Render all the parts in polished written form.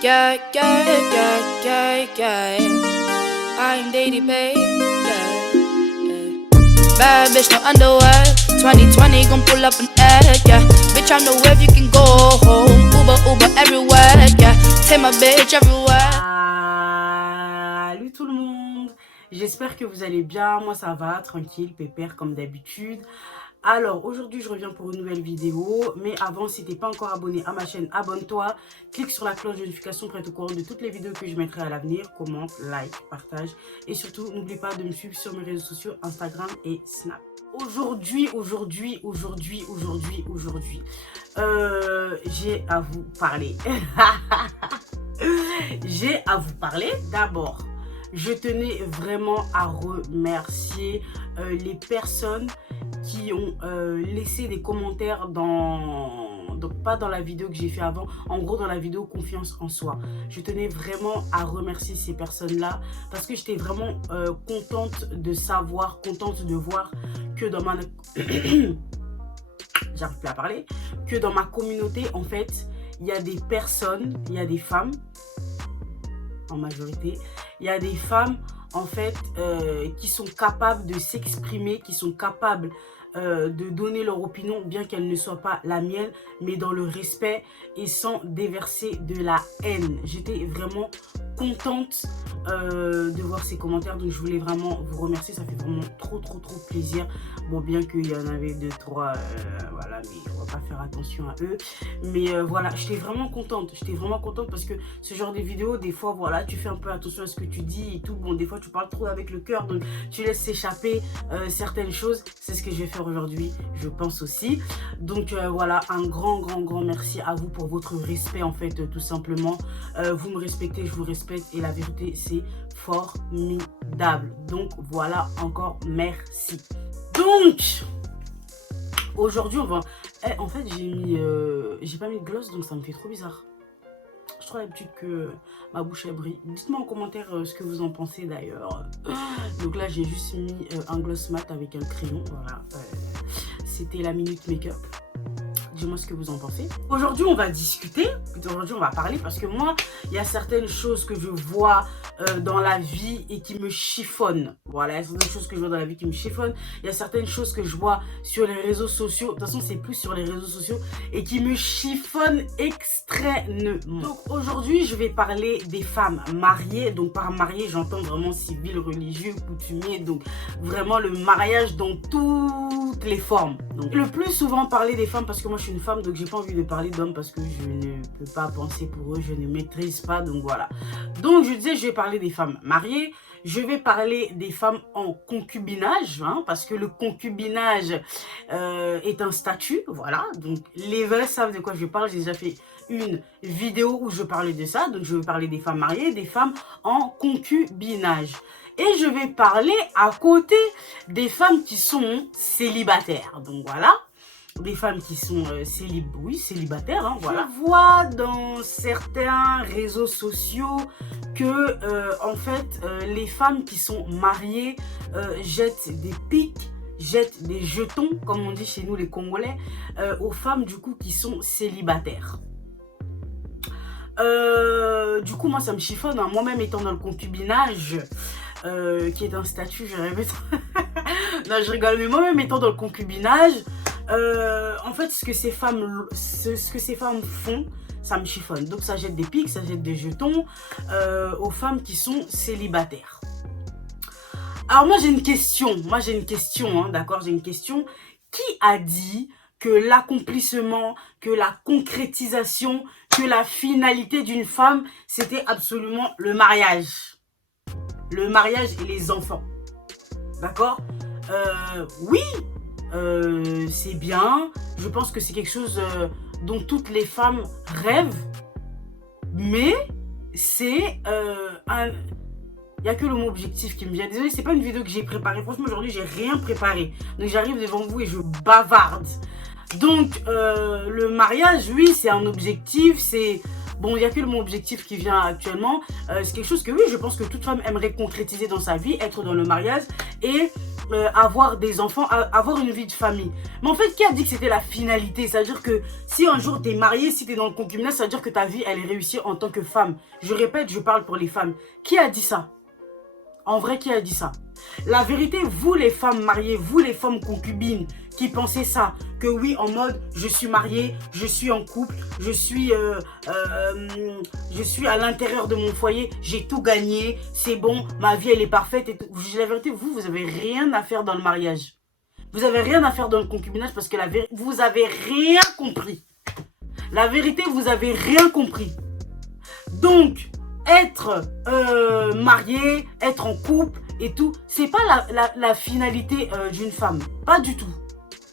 Yeah. I'm Daddy Bay. Bad bitch, no underwear. 2020 gon' pull up an egg, yeah. Bitch, I know where you can go home. Uber everywhere, yeah. Take my bitch everywhere. Salut tout le monde, j'espère que vous allez bien. Moi ça va, tranquille, pépère comme d'habitude. Alors aujourd'hui je reviens pour une nouvelle vidéo, mais avant, si t'es pas encore abonné à ma chaîne, abonne-toi, clique sur la cloche de notification pour être au courant de toutes les vidéos que je mettrai à l'avenir, commente, like, partage et surtout n'oublie pas de me suivre sur mes réseaux sociaux Instagram et Snap. Aujourd'hui, j'ai à vous parler. J'ai à vous parler. D'abord, je tenais vraiment à remercier les personnes qui ont laissé des commentaires donc pas dans la vidéo que j'ai fait avant, en gros dans la vidéo confiance en soi. Je tenais vraiment à remercier ces personnes-là parce que j'étais vraiment contente de savoir, contente de voir que dans ma... j'arrive plus à parler, que dans ma communauté, en fait, il y a des personnes, il y a des femmes, en majorité, il y a des femmes, en fait, qui sont capables de s'exprimer, qui sont capables de donner leur opinion, bien qu'elle ne soit pas la mienne, mais dans le respect et sans déverser de la haine. J'étais vraiment contente de voir ces commentaires, donc je voulais vraiment vous remercier. Ça fait vraiment trop plaisir. Bon, bien qu'il y en avait 2, 3, voilà, mais on va pas faire attention à eux. Mais voilà, j'étais vraiment contente parce que ce genre de vidéos, des fois, voilà, tu fais un peu attention à ce que tu dis et tout. Bon, des fois, tu parles trop avec le cœur, donc tu laisses s'échapper certaines choses. C'est ce que je vais faire aujourd'hui, je pense aussi. Donc voilà, un grand merci à vous pour votre respect, en fait, tout simplement. Vous me respectez, je vous respecte, et la vérité, c'est formidable. Donc voilà, encore merci. Donc aujourd'hui on va... en fait j'ai pas mis de gloss, donc ça me fait trop bizarre. Je trouve l'habitude que ma bouche elle brille. Dites-moi en commentaire ce que vous en pensez d'ailleurs. Donc là j'ai juste mis un gloss mat avec un crayon. Voilà, c'était la minute make-up. Dis-moi ce que vous en pensez. Aujourd'hui, on va discuter. Aujourd'hui, on va parler parce que moi, il y a certaines choses que je vois dans la vie et qui me chiffonnent. Voilà, il y a certaines choses que je vois dans la vie qui me chiffonnent. Il y a certaines choses que je vois sur les réseaux sociaux. De toute façon, c'est plus sur les réseaux sociaux et qui me chiffonnent extrêmement. Donc aujourd'hui, je vais parler des femmes mariées. Donc par mariée, j'entends vraiment civil, religieux, coutumier. Donc vraiment le mariage dans toutes les formes. Donc le plus souvent parler des femmes, parce que moi je suis une femme, donc j'ai pas envie de parler d'hommes parce que je ne peux pas penser pour eux, je ne maîtrise pas, donc voilà. Donc je disais, je vais parler des femmes mariées, je vais parler des femmes en concubinage, hein, parce que le concubinage est un statut, voilà. Donc les vrais savent de quoi je parle. J'ai déjà fait une vidéo où je parlais de ça, donc je vais parler des femmes mariées, des femmes en concubinage. Et je vais parler à côté des femmes qui sont célibataires. Donc voilà, des femmes qui sont célibataires. Hein, voilà. Je vois dans certains réseaux sociaux que en fait les femmes qui sont mariées jettent des pics, jettent des jetons, comme on dit chez nous les Congolais, aux femmes du coup qui sont célibataires. Du coup moi ça me chiffonne, hein. Moi-même étant dans le concubinage, qui est un statut, je répète. Non, je rigole, mais moi-même étant dans le concubinage, en fait, ce que ces femmes font, ça me chiffonne. Donc, ça jette des pics, ça jette des jetons aux femmes qui sont célibataires. Alors, moi, j'ai une question. Hein, d'accord, j'ai une question. Qui a dit que l'accomplissement, que la concrétisation, que la finalité d'une femme, c'était absolument le mariage? Le mariage et les enfants, d'accord? Oui, c'est bien. Je pense que c'est quelque chose dont toutes les femmes rêvent. Mais c'est un... Il n'y a que le mot objectif qui me vient. Désolée, c'est pas une vidéo que j'ai préparée. Franchement, aujourd'hui, j'ai rien préparé. Donc, j'arrive devant vous et je bavarde. Donc, le mariage, oui, c'est un objectif. C'est Bon, il n'y a que le mot objectif qui vient actuellement. C'est quelque chose que oui, je pense que toute femme aimerait concrétiser dans sa vie, être dans le mariage et avoir des enfants, avoir une vie de famille. Mais en fait, qui a dit que c'était la finalité? C'est-à-dire que si un jour tu es marié, si tu es dans le concubinage, ça veut dire que ta vie, elle est réussie en tant que femme. Je répète, je parle pour les femmes. Qui a dit ça? En vrai, qui a dit ça? La vérité, vous les femmes mariées, vous les femmes concubines qui pensez ça, que oui, en mode, je suis mariée, je suis en couple, je suis à l'intérieur de mon foyer, j'ai tout gagné, c'est bon, ma vie, elle est parfaite. Et tout. La vérité, vous avez rien à faire dans le mariage. Vous avez rien à faire dans le concubinage parce que vous avez rien compris. La vérité, vous avez rien compris. Donc, être marié, être en couple et tout, c'est pas la finalité d'une femme. Pas du tout.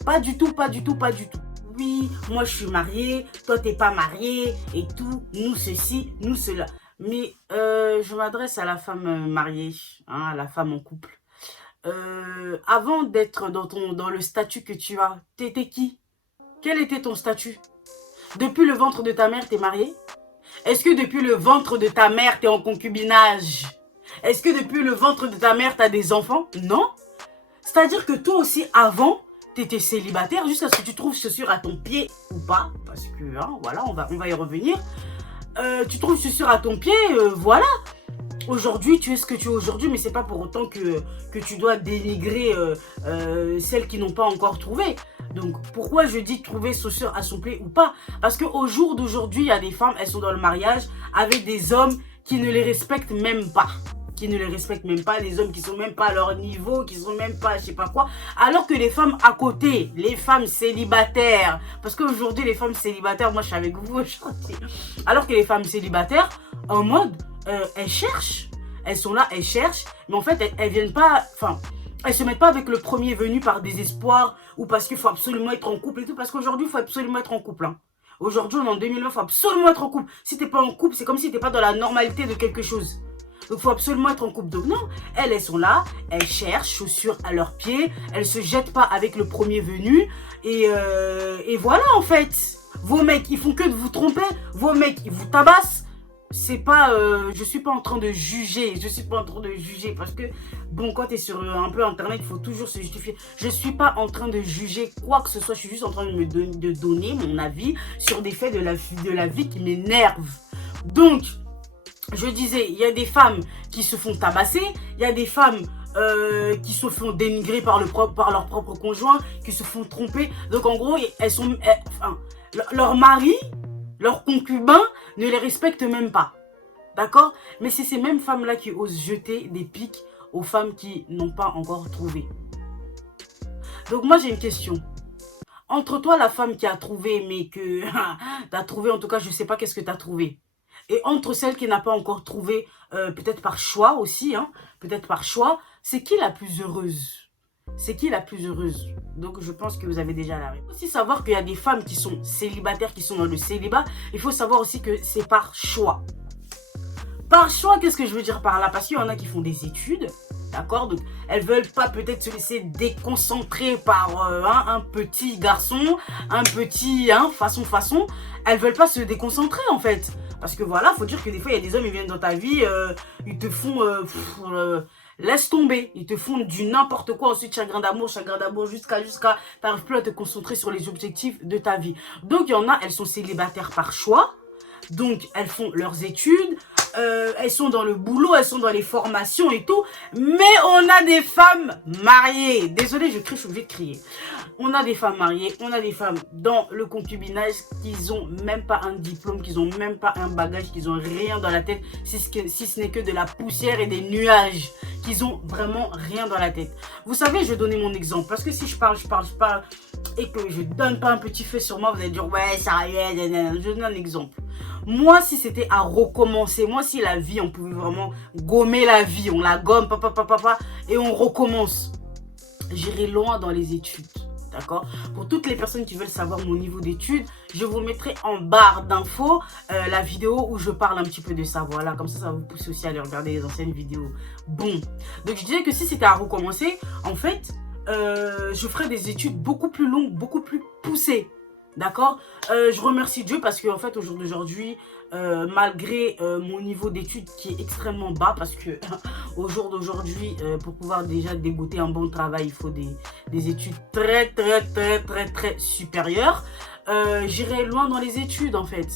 Pas du tout, pas du tout, pas du tout. Oui, moi je suis mariée, toi t'es pas mariée et tout, nous ceci, nous cela. Mais je m'adresse à la femme mariée, hein, à la femme en couple. Avant d'être dans le statut que tu as, t'étais qui? Quel était ton statut? Depuis le ventre de ta mère, t'es mariée? Est-ce que depuis le ventre de ta mère, t'es en concubinage? Est-ce que depuis le ventre de ta mère, t'as des enfants? Non. C'est-à-dire que toi aussi, avant, t'étais célibataire jusqu'à ce que tu trouves chaussures à ton pied ou pas. Parce que, hein, voilà, on va y revenir. Tu trouves chaussures à ton pied, voilà. Aujourd'hui, tu es ce que tu es aujourd'hui, mais c'est pas pour autant que tu dois dénigrer celles qui n'ont pas encore trouvé. Donc, pourquoi je dis trouver chaussures à son pied ou pas? Parce qu'au jour d'aujourd'hui, il y a des femmes, elles sont dans le mariage avec des hommes qui ne les respectent même pas. Qui ne les respectent même pas, des hommes qui sont même pas à leur niveau, qui sont même pas je sais pas quoi. Alors que les femmes à côté, les femmes célibataires, parce qu'aujourd'hui les femmes célibataires, moi je suis avec vous aujourd'hui. Alors que les femmes célibataires, en mode, elles cherchent, elles sont là, elles cherchent, mais en fait elles viennent pas, enfin, elles se mettent pas avec le premier venu par désespoir ou parce qu'il faut absolument être en couple et tout, parce qu'aujourd'hui il faut absolument être en couple. Hein. Aujourd'hui on est en 2020, il faut absolument être en couple. Si t'es pas en couple, c'est comme si t'es pas dans la normalité de quelque chose. Donc, il faut absolument être en couple. Donc, non, elles sont là, elles cherchent chaussures à leurs pieds, elles se jettent pas avec le premier venu. Et voilà, en fait. Vos mecs, ils font que de vous tromper. Vos mecs, ils vous tabassent. C'est pas... je suis pas en train de juger. Je suis pas en train de juger. Parce que, bon, quand tu es sur un peu Internet, il faut toujours se justifier. Je suis pas en train de juger quoi que ce soit. Je suis juste en train de donner mon avis sur des faits de la vie qui m'énervent. Donc... Je disais, il y a des femmes qui se font tabasser, il y a des femmes qui se font dénigrer par leur propre conjoint, qui se font tromper. Donc en gros, leur mari, leur concubin ne les respectent même pas. D'accord? Mais c'est ces mêmes femmes-là qui osent jeter des pics aux femmes qui n'ont pas encore trouvé. Donc moi j'ai une question. Entre toi, la femme qui a trouvé, mais que tu as trouvé, en tout cas je ne sais pas qu'est-ce que tu as trouvé. Et entre celle qui n'a pas encore trouvé, peut-être par choix aussi, hein, peut-être par choix, c'est qui la plus heureuse? C'est qui la plus heureuse? Donc je pense que vous avez déjà la réponse. Il faut aussi savoir qu'il y a des femmes qui sont célibataires, qui sont dans le célibat. Il faut savoir aussi que c'est par choix. Par choix, qu'est-ce que je veux dire par là? Parce qu'il y en a qui font des études, d'accord? Donc elles veulent pas peut-être se laisser déconcentrer par un petit garçon, un petit, façon. Elles veulent pas se déconcentrer en fait. Parce que voilà, faut dire que des fois, il y a des hommes, ils viennent dans ta vie, ils te font... laisse tomber. Ils te font du n'importe quoi. Ensuite, chagrin d'amour, jusqu'à... T'arrives plus à te concentrer sur les objectifs de ta vie. Donc, il y en a, elles sont célibataires par choix. Donc, elles font leurs études. Elles sont dans le boulot, elles sont dans les formations et tout. Mais on a des femmes mariées. Désolée, je crie, je suis obligée de crier. On a des femmes mariées, on a des femmes dans le concubinage qui n'ont même pas un diplôme, qui n'ont même pas un bagage, qui n'ont rien dans la tête, si ce n'est que de la poussière et des nuages, qui n'ont vraiment rien dans la tête. Vous savez, je vais donner mon exemple, parce que si je parle, et que je donne pas un petit fait sur moi, vous allez dire, ouais, ça y est, je donne un exemple. Moi, si c'était à recommencer, moi, si la vie, on pouvait vraiment gommer la vie, on la gomme, et on recommence, j'irai loin dans les études. D'accord? Pour toutes les personnes qui veulent savoir mon niveau d'études, je vous mettrai en barre d'infos la vidéo où je parle un petit peu de ça. Voilà, comme ça, ça va vous pousser aussi à aller regarder les anciennes vidéos. Bon, donc je dirais que si c'était à recommencer, en fait, je ferais des études beaucoup plus longues, beaucoup plus poussées. D'accord. Je remercie Dieu parce qu'en fait, au jour d'aujourd'hui, malgré mon niveau d'études qui est extrêmement bas, parce que au jour d'aujourd'hui, pour pouvoir déjà dégoter un bon travail, il faut des études très supérieures. J'irai loin dans les études, en fait.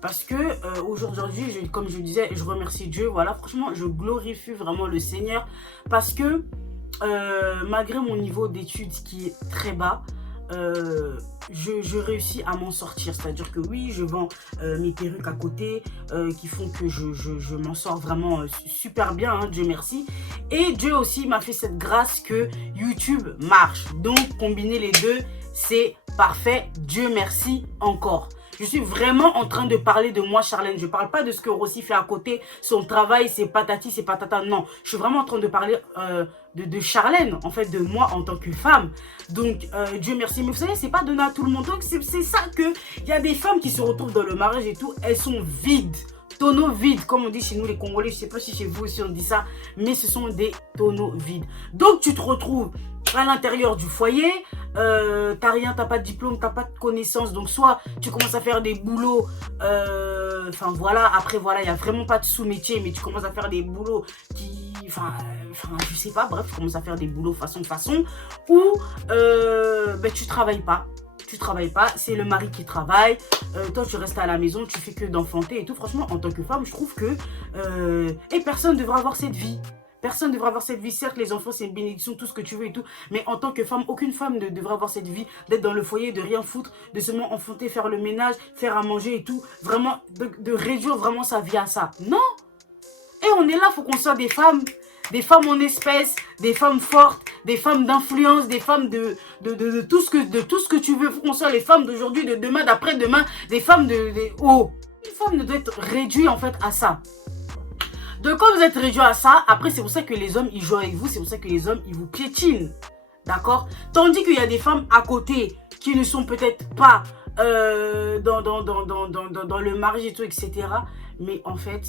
Parce que au jour d'aujourd'hui, comme je disais, je remercie Dieu. Voilà, franchement, je glorifie vraiment le Seigneur. Parce que malgré mon niveau d'études qui est très bas, je réussis à m'en sortir. C'est-à-dire que oui, je vends mes perruques à côté qui font que je m'en sors vraiment super bien, hein, Dieu merci. Et Dieu aussi m'a fait cette grâce que YouTube marche. Donc, combiner les deux, c'est parfait. Dieu merci encore. Je suis vraiment en train de parler de moi, Charlène. Je ne parle pas de ce que Rossi fait à côté. Son travail, c'est patati, c'est patata. Non, je suis vraiment en train de parler de Charlène, en fait, de moi en tant que femme. Donc, Dieu merci. Mais vous savez, c'est pas donné à tout le monde. Donc, c'est ça que il y a des femmes qui se retrouvent dans le mariage et tout. Elles sont vides. Tonneaux vides, comme on dit chez nous les Congolais. Je ne sais pas si chez vous aussi on dit ça. Mais ce sont des tonneaux vides. Donc, tu te retrouves à l'intérieur du foyer, t'as rien, t'as pas de diplôme, t'as pas de connaissances, donc soit tu commences à faire des boulots, enfin voilà, après voilà, il n'y a vraiment pas de sous-métier, mais tu commences à faire des boulots qui, enfin je sais pas, bref, tu commences à faire des boulots façon, ou ben, tu travailles pas, c'est le mari qui travaille, toi tu restes à la maison, tu fais que d'enfanter et tout. Franchement, en tant que femme, je trouve que, et personne ne devrait avoir cette vie. Personne ne devrait avoir cette vie. Certes, les enfants, c'est une bénédiction, tout ce que tu veux et tout. Mais en tant que femme, aucune femme ne devrait avoir cette vie d'être dans le foyer, de rien foutre, de seulement enfanter, faire le ménage, faire à manger et tout. Vraiment, de réduire vraiment sa vie à ça. Non. Et on est là, il faut qu'on soit des femmes en espèces, des femmes fortes, des femmes d'influence, des femmes de tout ce que tu veux. Il faut qu'on soit les femmes d'aujourd'hui, de demain, d'après-demain, des femmes oh. Une femme ne doit être réduite en fait à ça. Donc quand vous êtes réduit à ça, après c'est pour ça que les hommes ils jouent avec vous, c'est pour ça que les hommes ils vous piétinent. D'accord? Tandis qu'il y a des femmes à côté qui ne sont peut-être pas dans le mariage et tout, etc. Mais en fait,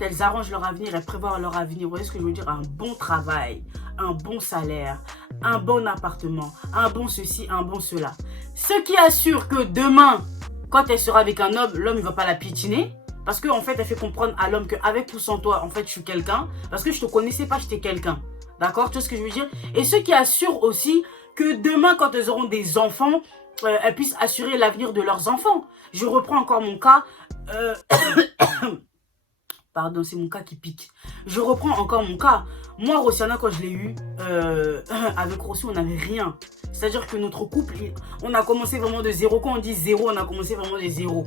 elles arrangent leur avenir, elles prévoient leur avenir. Vous voyez ce que je veux dire? Un bon travail, un bon salaire, un bon appartement, un bon ceci, un bon cela. Ce qui assure que demain, quand elle sera avec un homme, l'homme ne va pas la piétiner. Parce qu'en fait, elle fait comprendre à l'homme qu'avec ou sans toi, en fait, je suis quelqu'un. Parce que je ne te connaissais pas, j'étais quelqu'un. D'accord? Tu vois ce que je veux dire? Et ce qui assure aussi que demain, quand elles auront des enfants, elles puissent assurer l'avenir de leurs enfants. Je reprends encore mon cas. Pardon, c'est mon cas qui pique. Je reprends encore mon cas. Moi, Rossiana, quand je l'ai eu, avec Rossi, on n'avait rien. C'est-à-dire que notre couple, on a commencé vraiment de zéro. Quand on dit zéro, on a commencé vraiment de zéro.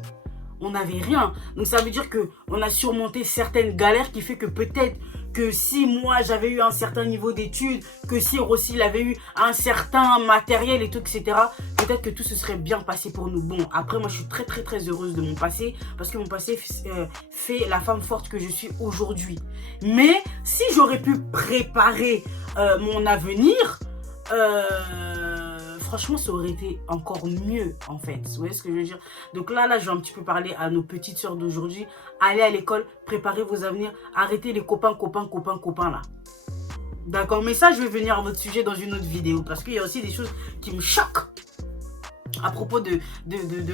On n'avait rien. Donc ça veut dire qu'on a surmonté certaines galères qui fait que peut-être que si moi j'avais eu un certain niveau d'études, que si Rossi il avait eu un certain matériel et tout, etc., peut-être que tout se serait bien passé pour nous. Bon, après moi je suis très heureuse de mon passé, parce que mon passé fait la femme forte que je suis aujourd'hui. Mais si j'aurais pu préparer mon avenir, franchement, ça aurait été encore mieux, en fait. Vous voyez ce que je veux dire? Donc là, je vais un petit peu parler à nos petites sœurs d'aujourd'hui. Allez à l'école, préparez vos avenirs. Arrêtez les copains, là. D'accord? Mais ça, je vais venir à votre sujet dans une autre vidéo. Parce qu'il y a aussi des choses qui me choquent. À propos de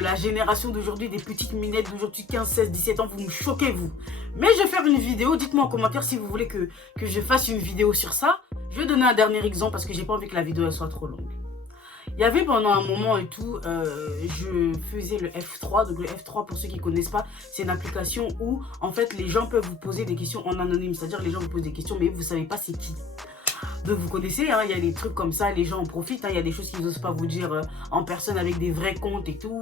la génération d'aujourd'hui, des petites minettes d'aujourd'hui, 15, 16, 17 ans. Vous me choquez, vous. Mais je vais faire une vidéo. Dites-moi en commentaire si vous voulez que je fasse une vidéo sur ça. Je vais donner un dernier exemple parce que j'ai pas envie que la vidéo elle soit trop longue. Il y avait pendant un moment et tout, je faisais le F3. Donc le F3, pour ceux qui ne connaissent pas, c'est une application où en fait les gens peuvent vous poser des questions en anonyme. C'est-à-dire les gens vous posent des questions mais vous ne savez pas c'est qui. Donc vous connaissez, hein, il y a des trucs comme ça, les gens en profitent. Hein, il y a des choses qu'ils n'osent pas vous dire en personne avec des vrais comptes et tout.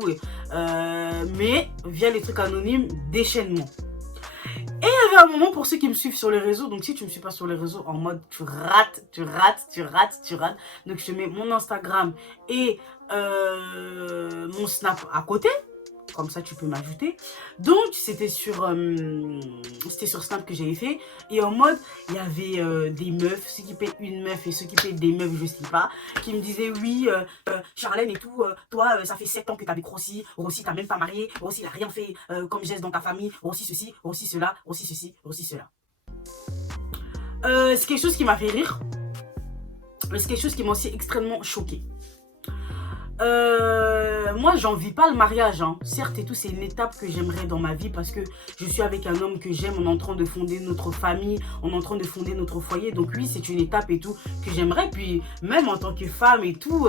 Mais via les trucs anonymes, déchaînement. Et il y avait un moment pour ceux qui me suivent sur les réseaux. Donc si tu ne me suis pas sur les réseaux, en mode tu rates. Donc je te mets mon Instagram et mon Snap à côté. Comme ça tu peux m'ajouter. Donc c'était sur Snap que j'avais fait. Et en mode il y avait des meufs, ceux qui paient une meuf et ceux qui paient des meufs je sais pas, qui me disaient oui Charlène et tout, toi ça fait 7 ans que t'as avec Rossi t'as même pas marié, Rossi il a rien fait comme geste dans ta famille, Rossi ceci, Rossi cela, Rossi ceci, Rossi cela. C'est quelque chose qui m'a fait rire. Mais c'est quelque chose qui m'a aussi extrêmement choquée. Moi, j'envie pas le mariage, hein. Certes et tout, c'est une étape que j'aimerais dans ma vie parce que je suis avec un homme que j'aime, on est en train de fonder notre famille, on est en train de fonder notre foyer. Donc oui, c'est une étape et tout que j'aimerais. Puis même en tant que femme et tout,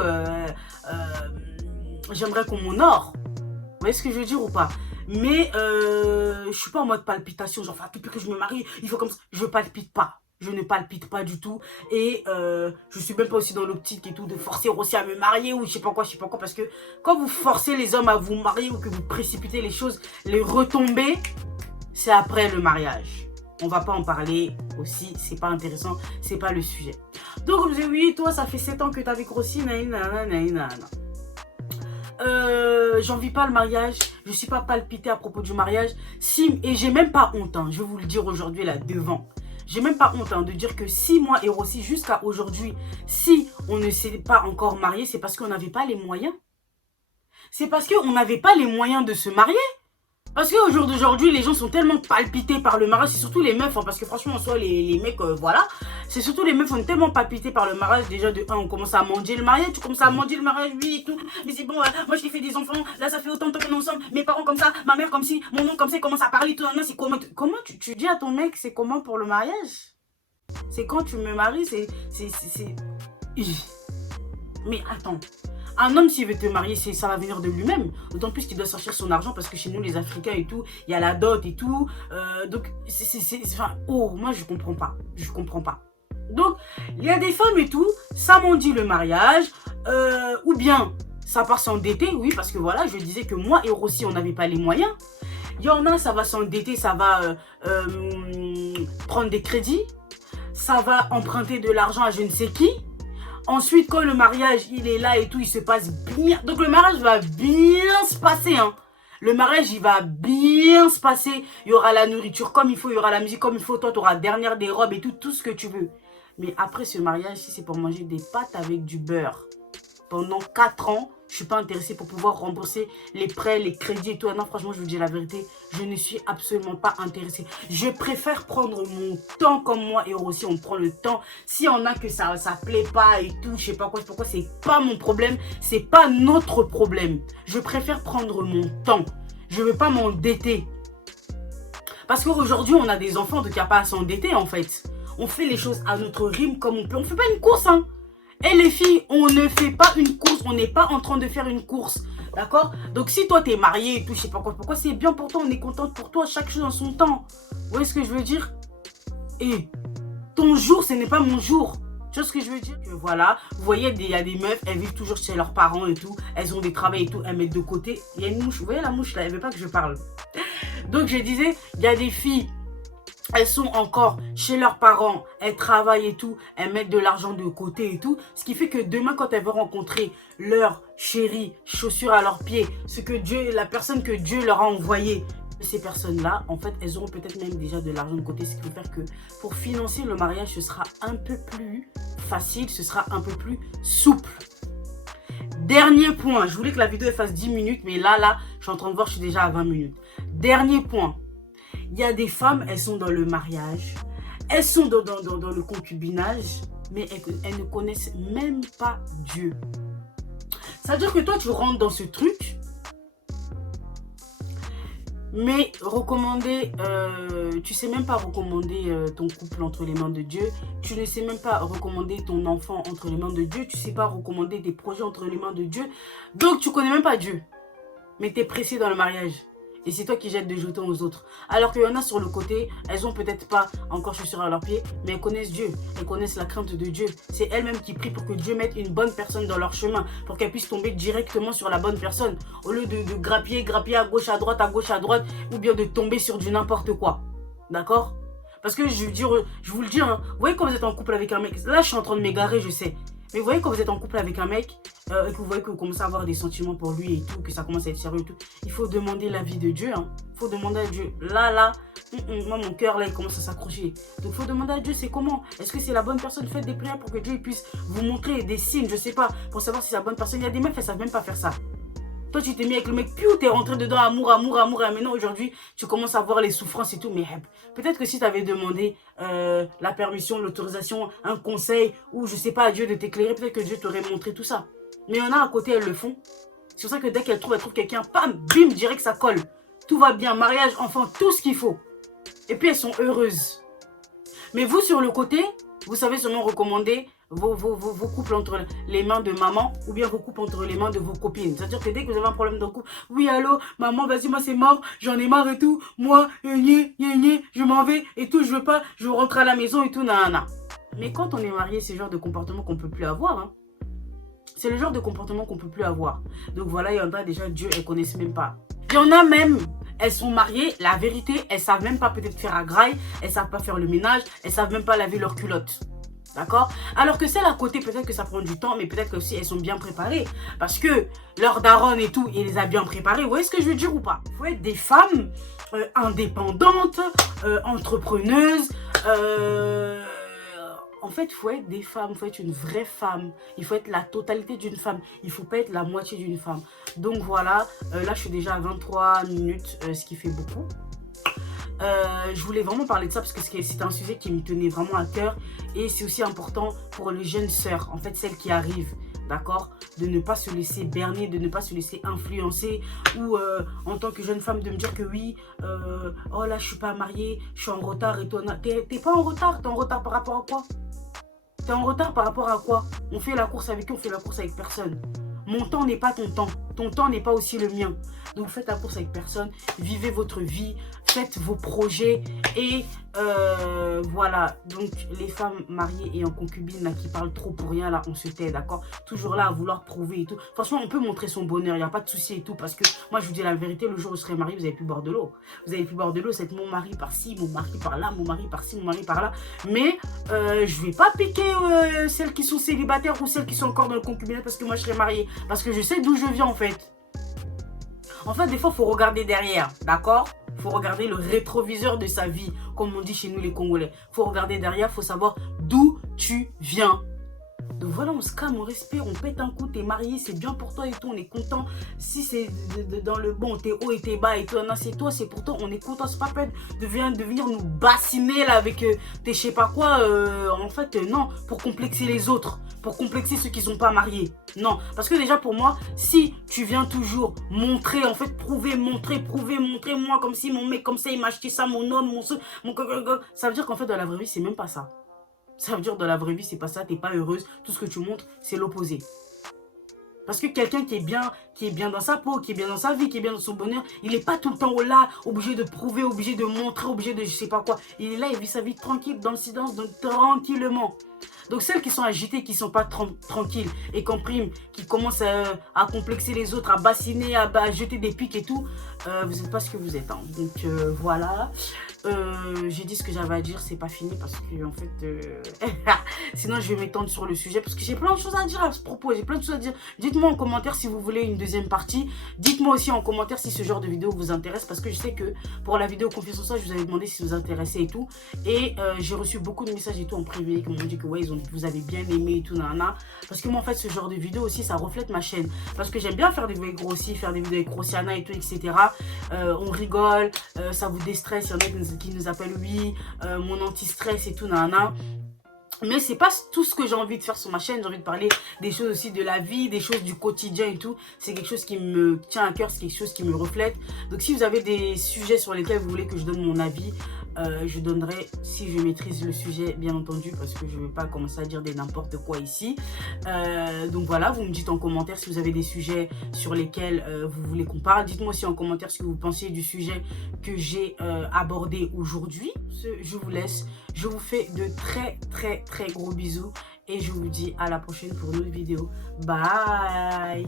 j'aimerais qu'on m'honore. Vous voyez ce que je veux dire ou pas? Mais je suis pas en mode palpitation, genre, à tout prix que je me marie, il faut comme ça. Je palpite pas. Je ne palpite pas du tout. Et je suis même pas aussi dans l'optique et tout de forcer aussi à me marier ou je sais pas quoi, parce que quand vous forcez les hommes à vous marier ou que vous précipitez les choses, les retombées, c'est après le mariage. On va pas en parler aussi, c'est pas intéressant, c'est pas le sujet. Donc vous me dites, oui, toi, ça fait 7 ans que t'avais grossi, naïna. J'en vis pas le mariage, je suis pas palpitée à propos du mariage. Si, et j'ai même pas honte, hein, je vais vous le dire aujourd'hui là devant. J'ai même pas honte, hein, de dire que si moi et Rossi jusqu'à aujourd'hui, si on ne s'est pas encore marié, c'est parce qu'on n'avait pas les moyens. C'est parce qu'on n'avait pas les moyens de se marier. Parce qu'au jour d'aujourd'hui, les gens sont tellement palpités par le mariage, c'est surtout les meufs, hein, parce que franchement, en soi, les mecs, voilà. C'est surtout les meufs, on est tellement palpités par le mariage, déjà de 1, on commence à mendier le mariage, tu commences à mendier le mariage, oui et tout. Mais c'est bon, moi je t'ai fait des enfants, là ça fait autant de temps qu'on est ensemble, mes parents comme ça, ma mère comme ci, mon oncle comme ça, il commence à parler, tout, non, c'est comment, tu dis à ton mec, c'est comment pour le mariage? C'est quand tu me maries, c'est... Mais attends. Un homme, s'il veut te marier, ça va venir de lui-même. D'autant plus qu'il doit sortir son argent parce que chez nous, les Africains et tout, il y a la dot et tout. Donc, enfin, oh, moi, je comprends pas. Je comprends pas. Donc, il y a des femmes et tout, ça m'en dit le mariage. Ou bien, ça part s'endetter, oui, parce que voilà, je disais que moi et Rossi, on n'avait pas les moyens. Il y en a, ça va s'endetter, ça va prendre des crédits. Ça va emprunter de l'argent à je ne sais qui. Ensuite, quand le mariage, il est là et tout, il se passe bien. Donc, le mariage va bien se passer, hein. Le mariage, il va bien se passer. Il y aura la nourriture comme il faut, il y aura la musique comme il faut. Toi, tu auras dernière des robes et tout, tout ce que tu veux. Mais après ce mariage, si c'est pour manger des pâtes avec du beurre pendant 4 ans, je ne suis pas intéressée pour pouvoir rembourser les prêts, les crédits et tout. Non, franchement, je vous dis la vérité, je ne suis absolument pas intéressée. Je préfère prendre mon temps comme moi et aussi on prend le temps. S'il y en a que ça plaît pas et tout, je sais pas quoi, pourquoi, c'est pas mon problème, c'est pas notre problème. Je préfère prendre mon temps. Je veux pas m'endetter. Parce qu'aujourd'hui, on a des enfants, donc il n'y a pas à s'endetter en fait. On fait les choses à notre rythme comme on peut. On fait pas une course, hein. Et les filles, on ne fait pas une course, on n'est pas en train de faire une course, d'accord? Donc si toi t'es mariée et tout, je sais pas quoi, pourquoi c'est bien pour toi, on est contente pour toi, chaque chose en son temps. Vous voyez ce que je veux dire? Et ton jour, ce n'est pas mon jour. Tu vois ce que je veux dire? Que voilà, vous voyez, il y a des meufs, elles vivent toujours chez leurs parents et tout, elles ont des travaux et tout, elles mettent de côté. Il y a une mouche, vous voyez la mouche là, elle veut pas que je parle. Donc je disais, il y a des filles... Elles sont encore chez leurs parents, elles travaillent et tout, elles mettent de l'argent de côté et tout. Ce qui fait que demain, quand elles vont rencontrer leur chéri, chaussures à leurs pieds, la personne que Dieu leur a envoyée, ces personnes-là, en fait, elles auront peut-être même déjà de l'argent de côté. Ce qui veut faire que pour financer le mariage, ce sera un peu plus facile, ce sera un peu plus souple. Dernier point, je voulais que la vidéo elle fasse 10 minutes, mais là, je suis en train de voir, je suis déjà à 20 minutes. Dernier point. Il y a des femmes, elles sont dans le mariage, elles sont dans le concubinage, mais elles ne connaissent même pas Dieu. Ça veut dire que toi, tu rentres dans ce truc, mais recommander, tu sais même pas recommander ton couple entre les mains de Dieu, tu ne sais même pas recommander ton enfant entre les mains de Dieu, tu ne sais pas recommander tes projets entre les mains de Dieu, donc tu connais même pas Dieu, mais tu es pressé dans le mariage. Et c'est toi qui jettes des jetons aux autres. Alors qu'il y en a sur le côté, elles ont peut-être pas encore chaussures à leurs pieds, mais elles connaissent Dieu. Elles connaissent la crainte de Dieu. C'est elles-mêmes qui prient pour que Dieu mette une bonne personne dans leur chemin, pour qu'elles puissent tomber directement sur la bonne personne, au lieu de grappiller à gauche, à droite, ou bien de tomber sur du n'importe quoi. D'accord? Parce que je vous le dis, hein, vous voyez quand vous êtes en couple avec un mec, là je suis en train de m'égarer, je sais. Mais vous voyez quand vous êtes en couple avec un mec, et que vous voyez que vous commencez à avoir des sentiments pour lui et tout, que ça commence à être sérieux et tout, il faut demander l'avis de Dieu, hein. Il faut demander à Dieu. Là, moi mon cœur là il commence à s'accrocher. Donc il faut demander à Dieu c'est comment. Est-ce que c'est la bonne personne? Faites des prières pour que Dieu puisse vous montrer des signes, je sais pas, pour savoir si c'est la bonne personne. Il y a des mecs, elles savent même pas faire ça. Toi, tu t'es mis avec le mec, puis t'es rentré dedans, amour, et maintenant, aujourd'hui, tu commences à voir les souffrances et tout. Mais peut-être que si tu avais demandé la permission, l'autorisation, un conseil, ou je sais pas, à Dieu de t'éclairer, peut-être que Dieu t'aurait montré tout ça. Mais il y en a à côté, elles le font. C'est pour ça que dès qu'elles trouvent quelqu'un, pam, bim, direct ça colle. Tout va bien, mariage, enfant, tout ce qu'il faut. Et puis elles sont heureuses. Mais vous, sur le côté, vous savez seulement recommander vos couples entre les mains de maman ou bien vos couples entre les mains de vos copines. C'est-à-dire que dès que vous avez un problème dans le couple, oui, allô, maman, vas-y, moi c'est mort, j'en ai marre et tout, moi, je m'en vais et tout, je veux pas, je rentre à la maison et tout, nanana. Mais quand on est marié, c'est le genre de comportement qu'on peut plus avoir, hein. C'est le genre de comportement qu'on peut plus avoir. Donc voilà, il y en a déjà, Dieu, elles connaissent même pas. Il y en a même, elles sont mariées, la vérité, elles savent même pas peut-être faire à graille, elles savent pas faire le ménage, elles savent même pas laver leurs culottes. D'accord? Alors que celles à côté, peut-être que ça prend du temps, mais peut-être que aussi elles sont bien préparées. Parce que leur daronne et tout, il les a bien préparées. Vous voyez ce que je veux dire ou pas? Il faut être des femmes indépendantes, entrepreneuses. En fait, il faut être des femmes, il faut être une vraie femme. Il faut être la totalité d'une femme. Il ne faut pas être la moitié d'une femme. Donc voilà, là je suis déjà à 23 minutes, ce qui fait beaucoup. Je voulais vraiment parler de ça parce que c'est un sujet qui me tenait vraiment à cœur et c'est aussi important pour les jeunes sœurs, en fait celles qui arrivent, d'accord, de ne pas se laisser berner, de ne pas se laisser influencer ou en tant que jeune femme de me dire que oui, oh là je suis pas mariée, je suis en retard et toi, t'es pas en retard, t'es en retard par rapport à quoi? T'es en retard par rapport à quoi? On fait la course avec qui? On fait la course avec personne. Mon temps n'est pas ton temps n'est pas aussi le mien. Donc faites la course avec personne, vivez votre vie, faites vos projets et voilà. Donc les femmes mariées et en concubine là qui parlent trop pour rien là, on se tait, d'accord? Toujours là à vouloir prouver et tout. Franchement, on peut montrer son bonheur, il n'y a pas de souci et tout parce que moi je vous dis la vérité, le jour où je serai mariée, vous n'avez plus boire de l'eau. Vous n'avez plus boire de l'eau, c'est mon mari par-ci, mon mari par-là, mon mari par-ci, mon mari par-là. Mais je vais pas piquer celles qui sont célibataires ou celles qui sont encore dans le concubinat parce que moi je serai mariée. Parce que je sais d'où je viens en fait. En fait, des fois, il faut regarder derrière, d'accord? Il faut regarder le rétroviseur de sa vie, comme on dit chez nous les Congolais. Il faut regarder derrière, il faut savoir d'où tu viens. Donc voilà, on se calme, on respire, on pète un coup, t'es marié, c'est bien pour toi et tout, on est content. Si c'est dans le bon, t'es haut et t'es bas et tout, non, c'est toi, c'est pour toi, on est content. C'est pas peine de venir nous bassiner là avec tes je sais pas quoi. En fait, non, pour complexer les autres, pour complexer ceux qui sont pas mariés. Non, parce que déjà pour moi, si tu viens toujours montrer, en fait, prouver, montrer, moi comme si mon mec comme ça, il m'a acheté ça, mon homme, mon ça veut dire qu'en fait, dans la vraie vie, c'est même pas ça. Ça veut dire dans la vraie vie, c'est pas ça, t'es pas heureuse. Tout ce que tu montres, c'est l'opposé. Parce que quelqu'un qui est bien dans sa peau, qui est bien dans sa vie, qui est bien dans son bonheur, il n'est pas tout le temps là, obligé de prouver, obligé de montrer, obligé de je sais pas quoi. Il est là, il vit sa vie tranquille, dans le silence, donc tranquillement. Donc celles qui sont agitées, qui ne sont pas tranquilles et qui commencent à complexer les autres, à bassiner, à jeter des pics et tout, vous n'êtes pas ce que vous êtes. Hein. Donc voilà. J'ai dit ce que j'avais à dire, c'est pas fini parce que en fait sinon je vais m'étendre sur le sujet parce que j'ai plein de choses à dire à ce propos, j'ai plein de choses à dire. Dites-moi en commentaire si vous voulez une deuxième partie. Dites-moi aussi en commentaire si ce genre de vidéo vous intéresse parce que je sais que pour la vidéo confiance en soi, je vous avais demandé si vous intéressez et tout et j'ai reçu beaucoup de messages et tout en privé qui m'ont dit que ouais, vous avez bien aimé et tout nana. Parce que moi en fait ce genre de vidéo aussi ça reflète ma chaîne parce que j'aime bien faire des vidéos avec Grossi, faire des vidéos avec Rossiana et tout, etc. On rigole, ça vous déstresse, il y en a qui nous appellent oui, mon anti-stress et tout nana. Mais c'est pas tout ce que j'ai envie de faire sur ma chaîne. J'ai envie de parler des choses aussi de la vie, des choses du quotidien et tout. C'est quelque chose qui me tient à cœur, c'est quelque chose qui me reflète. Donc si vous avez des sujets sur lesquels vous voulez que je donne mon avis, je donnerai si je maîtrise le sujet, bien entendu, parce que je ne vais pas commencer à dire des n'importe quoi ici. Donc voilà, vous me dites en commentaire si vous avez des sujets sur lesquels vous voulez qu'on parle. Dites-moi aussi en commentaire ce que vous pensez du sujet que j'ai abordé aujourd'hui. Je vous laisse. Je vous fais de très gros bisous et je vous dis à la prochaine pour une autre vidéo. Bye!